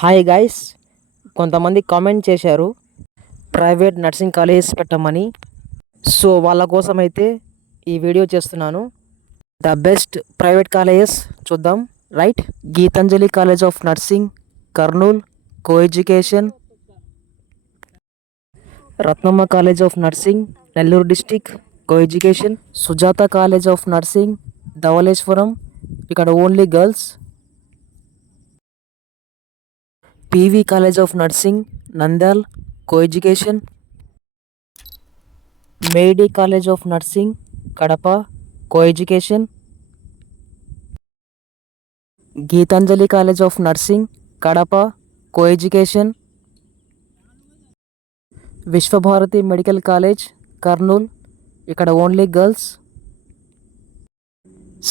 Hi guys, కొంతమంది comment చేశారు private nursing colleges పెట్టమని. సో వాళ్ళ కోసం అయితే ఈ వీడియో చేస్తున్నాను. ద బెస్ట్ ప్రైవేట్ కాలేజెస్ చూద్దాం. Right, Geetanjali college of nursing Kurnool, co education. Ratnamma college of nursing Nellore district, co education. Sujatha college of nursing Dhavaleswaram, ఇక్కడ only girls. PV college of nursing Nandyal, co education. మేడి college of nursing Kadapa, co education. Geetanjali college of nursing Kadapa, co education. Vishwabharati medical college Kurnool, ఇక్కడ only girls.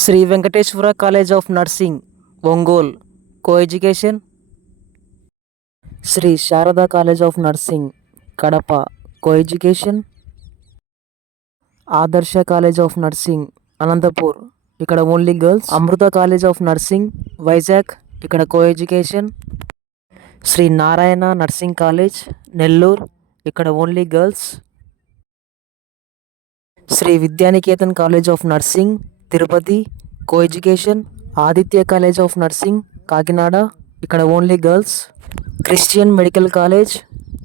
Sri Venkateswara college of nursing Ongole, co education. Sri Sarada college of nursing Kadapa, co education. Adarsha college of nursing Anantapur, ఇక్కడ only girls. Amrita college of nursing Vizag, ఇక్కడ co education. Sri Narayana nursing college Nellore, ఇక్కడ only girls. Sri Vidyanikethan college of nursing Tirupati, co education. Aditya college of nursing Kakinada, ఇక్కడ only girls. Christian medical college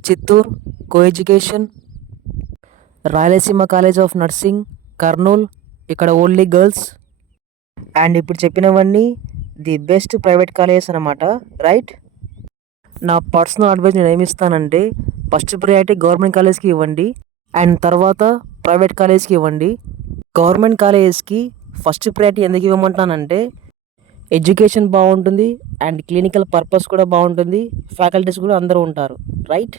Chittoor, co education. Rayalaseema college of nursing Kurnool, ఇక్కడ only girls. And ఇప్పుడు చెప్పినవన్నీ the best private colleges అనమాట. Right, నా personal advice నేను ఏమిస్తానంటే, first priority government కాలేజ్కి ఇవ్వండి and తర్వాత ప్రైవేట్ కాలేజ్కి ఇవ్వండి. గవర్నమెంట్ కాలేజెస్కి ఫస్ట్ ప్రయారిటీ ఎందుకు ఇవ్వమంటానంటే, ఎడ్యుకేషన్ బాగుంటుంది అండ్ క్లినికల్ పర్పస్ కూడా బాగుంటుంది, ఫ్యాకల్టీస్ కూడా అందరూ ఉంటారు. రైట్,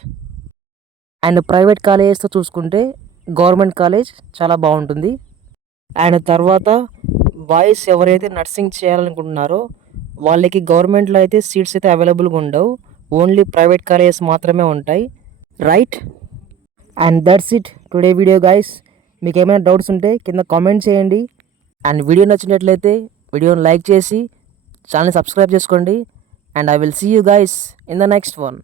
అండ్ ప్రైవేట్ కాలేజెస్తో చూసుకుంటే గవర్నమెంట్ కాలేజ్ చాలా బాగుంటుంది. అండ్ తర్వాత బాయ్స్ ఎవరైతే నర్సింగ్ చేయాలనుకుంటున్నారో వాళ్ళకి గవర్నమెంట్లో అయితే సీట్స్ అయితే అవైలబుల్గా ఉండవు, ఓన్లీ ప్రైవేట్ కాలేజెస్ మాత్రమే ఉంటాయి. Right, and that's it today video guys. మీకు ఏమైనా డౌట్స్ ఉంటే కింద కామెంట్ చేయండి. అండ్ వీడియో నచ్చినట్లయితే వీడియోని లైక్ చేసి ఛానల్ సబ్స్క్రైబ్ చేసుకోండి. And I will see you guys in the next one.